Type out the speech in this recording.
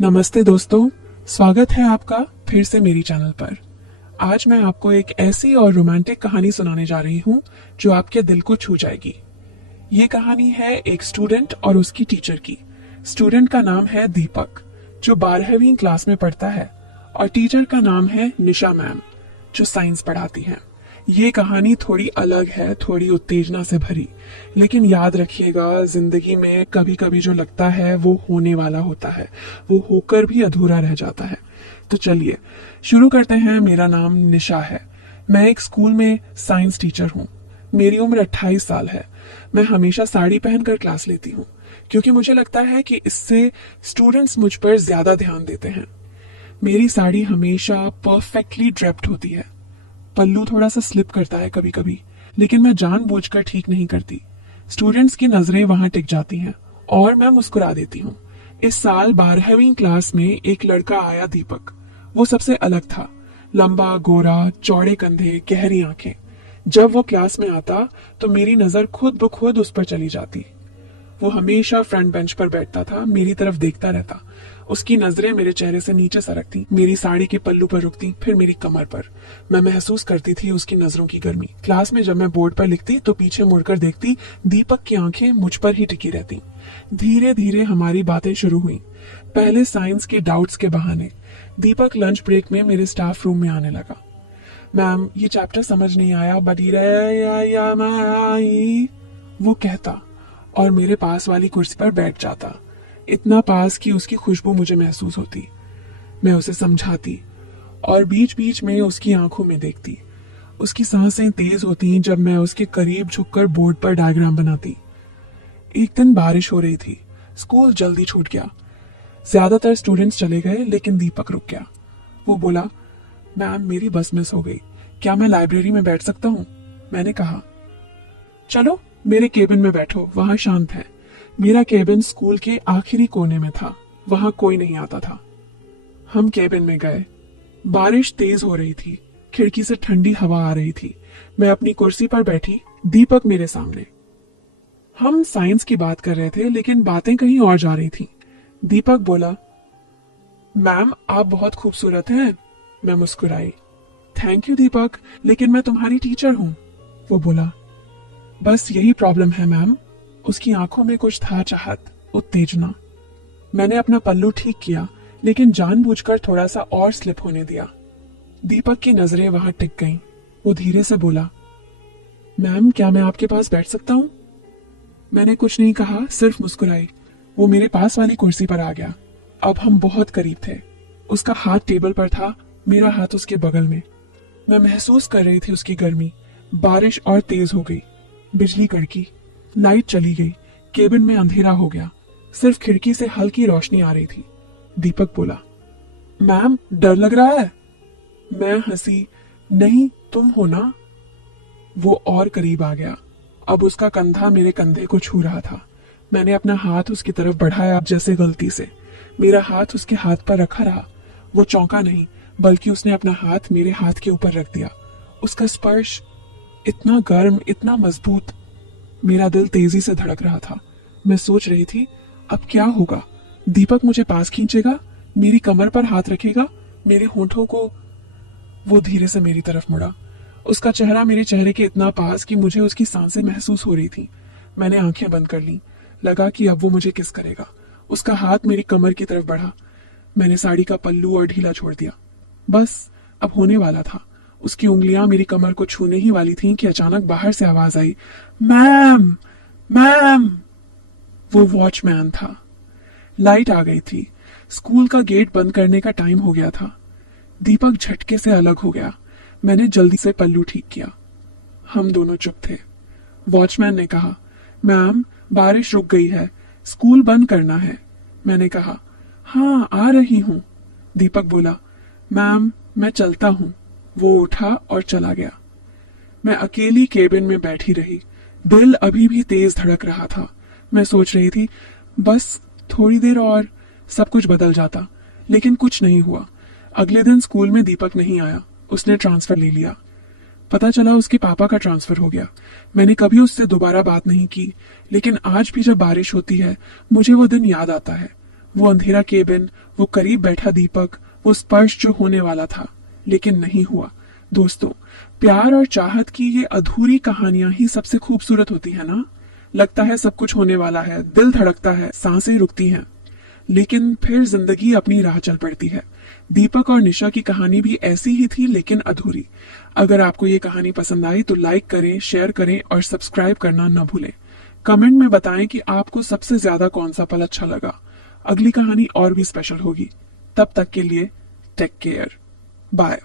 नमस्ते दोस्तों, स्वागत है आपका फिर से मेरी चैनल पर। आज मैं आपको एक ऐसी और रोमांटिक कहानी सुनाने जा रही हूँ जो आपके दिल को छू जाएगी। ये कहानी है एक स्टूडेंट और उसकी टीचर की। स्टूडेंट का नाम है दीपक, जो 12वीं क्लास में पढ़ता है, और टीचर का नाम है निशा मैम, जो साइंस पढ़ाती हैं। ये कहानी थोड़ी अलग है, थोड़ी उत्तेजना से भरी, लेकिन याद रखिएगा, जिंदगी में कभी कभी जो लगता है वो होने वाला होता है, वो होकर भी अधूरा रह जाता है। तो चलिए शुरू करते हैं। मेरा नाम निशा है। मैं एक स्कूल में साइंस टीचर हूँ। मेरी उम्र 28 साल है। मैं हमेशा साड़ी पहनकर क्लास लेती हूँ, क्योंकि मुझे लगता है कि इससे स्टूडेंट्स मुझ पर ज्यादा ध्यान देते हैं। मेरी साड़ी हमेशा परफेक्टली ड्रेप्ड होती है। पल्लू थोड़ा सा स्लिप करता है कभी कभी, लेकिन मैं जानबूझकर ठीक नहीं करती। स्टूडेंट्स की नजरें वहां टिक जाती हैं और मैं मुस्कुरा देती हूँ। इस साल 12वीं क्लास में एक लड़का आया, दीपक। वो सबसे अलग था। लंबा, गोरा, चौड़े कंधे, गहरी आंखें। जब वो क्लास में आता तो मेरी नजर खुद ब खुद उस पर चली जाती। वो हमेशा फ्रंट बेंच पर बैठता था, मेरी तरफ देखता रहता। उसकी नजरें मेरे चेहरे से नीचे सरकती, मेरी साड़ी के पल्लू पर रुकती, फिर मेरी कमर पर। मैं महसूस करती थी उसकी नजरों की गर्मी। क्लास में जब मैं बोर्ड पर लिखती तो पीछे मुड़कर देखती, दीपक की आंखें मुझ पर ही टिकी रहती। धीरे धीरे हमारी बातें शुरू हुई, पहले साइंस के डाउट्स के बहाने। दीपक लंच ब्रेक में मेरे स्टाफ रूम में आने लगा। मैम, ये चैप्टर समझ नहीं आया, वो कहता, और मेरे पास वाली कुर्सी पर बैठ जाता, इतना पास कि उसकी खुशबू मुझे महसूस होती। मैं उसे समझाती और बीच बीच में उसकी आंखों में देखती। उसकी सांसें तेज होती जब मैं उसके करीब झुककर बोर्ड पर डायग्राम बनाती। एक दिन बारिश हो रही थी। स्कूल जल्दी छूट गया। ज्यादातर स्टूडेंट्स चले गए, लेकिन दीपक रुक गया। वो बोला, मैम, मेरी बस मिस हो गई, क्या मैं लाइब्रेरी में बैठ सकता हूँ? मैंने कहा, चलो मेरे केबिन में बैठो, वहां शांत है। मेरा केबिन स्कूल के आखिरी कोने में था, वहां कोई नहीं आता था। हम केबिन में गए। बारिश तेज हो रही थी, खिड़की से ठंडी हवा आ रही थी। मैं अपनी कुर्सी पर बैठी, दीपक मेरे सामने। हम साइंस की बात कर रहे थे, लेकिन बातें कहीं और जा रही थी। दीपक बोला, मैम, आप बहुत खूबसूरत हैं। मैं मुस्कुराई। थैंक यू दीपक, लेकिन मैं तुम्हारी टीचर हूं। वो बोला, बस यही प्रॉब्लम है मैम। उसकी आंखों में कुछ था, चाहत, उत्तेजना। मैंने अपना पल्लू ठीक किया, लेकिन जानबूझकर थोड़ा सा और स्लिप होने दिया। दीपक की नजरें वहां टिक गईं। वो धीरे से बोला, मैम, क्या मैं आपके पास बैठ सकता हूँ? मैंने कुछ नहीं कहा, सिर्फ मुस्कुराई। वो मेरे पास वाली कुर्सी पर आ गया। अब हम बहुत करीब थे। उसका हाथ टेबल पर था, मेरा हाथ उसके बगल में। मैं महसूस कर रही थी उसकी गर्मी। बारिश और तेज हो गई। बिजली कड़की, लाइट चली गई। केबिन में अंधेरा हो गया, सिर्फ खिड़की से हल्की रोशनी आ रही थी। दीपक बोला, मैम, डर लग रहा है? मैं हंसी, नहीं, तुम हो ना। वो और करीब आ गया। अब उसका कंधा मेरे कंधे को छू रहा था। मैंने अपना हाथ उसकी तरफ बढ़ाया, जैसे गलती से। मेरा हाथ उसके हाथ पर रखा रहा। वो चौंका नहीं, बल्कि उसने अपना हाथ मेरे हाथ के ऊपर रख दिया। उसका स्पर्श इतना गर्म, इतना मजबूत। मेरा दिल तेजी से धड़क रहा था। मैं सोच रही थी, अब क्या होगा? दीपक मुझे पास खींचेगा, मेरी कमर पर हाथ रखेगा, मेरे होठों को। वो धीरे से मेरी तरफ मुड़ा। उसका चेहरा मेरे चेहरे के इतना पास कि मुझे उसकी सांसें महसूस हो रही थी। मैंने आंखें बंद कर ली। लगा कि अब वो मुझे किस करेगा। उसका हाथ मेरी कमर की तरफ बढ़ा। मैंने साड़ी का पल्लू और ढीला छोड़ दिया। बस अब होने वाला था। उसकी उंगलियां मेरी कमर को छूने ही वाली थीं कि अचानक बाहर से आवाज आई, मैम, मैम। वो वॉचमैन था। लाइट आ गई थी। स्कूल का गेट बंद करने का टाइम हो गया था। दीपक झटके से अलग हो गया। मैंने जल्दी से पल्लू ठीक किया। हम दोनों चुप थे। वॉचमैन ने कहा, मैम, बारिश रुक गई है, स्कूल बंद करना है। मैंने कहा, हाँ, आ रही हूं। दीपक बोला, मैम, मैं चलता हूं। वो उठा और चला गया। मैं अकेली केबिन में बैठी रही। दिल अभी भी तेज धड़क रहा था। मैं सोच रही थी, बस थोड़ी देर और सब कुछ बदल जाता, लेकिन कुछ नहीं हुआ। अगले दिन स्कूल में दीपक नहीं आया। उसने ट्रांसफर ले लिया। पता चला उसके पापा का ट्रांसफर हो गया। मैंने कभी उससे दोबारा बात नहीं की, लेकिन आज भी जब बारिश होती है, मुझे वो दिन याद आता है। वो अंधेरा केबिन, वो करीब बैठा दीपक, वो स्पर्श जो होने वाला था लेकिन नहीं हुआ। दोस्तों, प्यार और चाहत की ये अधूरी कहानियां ही सबसे खूबसूरत होती है ना। लगता है सब कुछ होने वाला है, दिल धड़कता है, सांसें रुकती हैं, लेकिन फिर जिंदगी अपनी राह चल पड़ती है। दीपक और निशा की कहानी भी ऐसी ही थी लेकिन अधूरी। अगर आपको ये कहानी पसंद आई तो लाइक करें, शेयर करें और सब्सक्राइब करना न भूलें। कमेंट में बताएं कि आपको सबसे ज्यादा कौन सा पल अच्छा लगा। अगली कहानी और भी स्पेशल होगी। तब तक के लिए टेक केयर, बाय।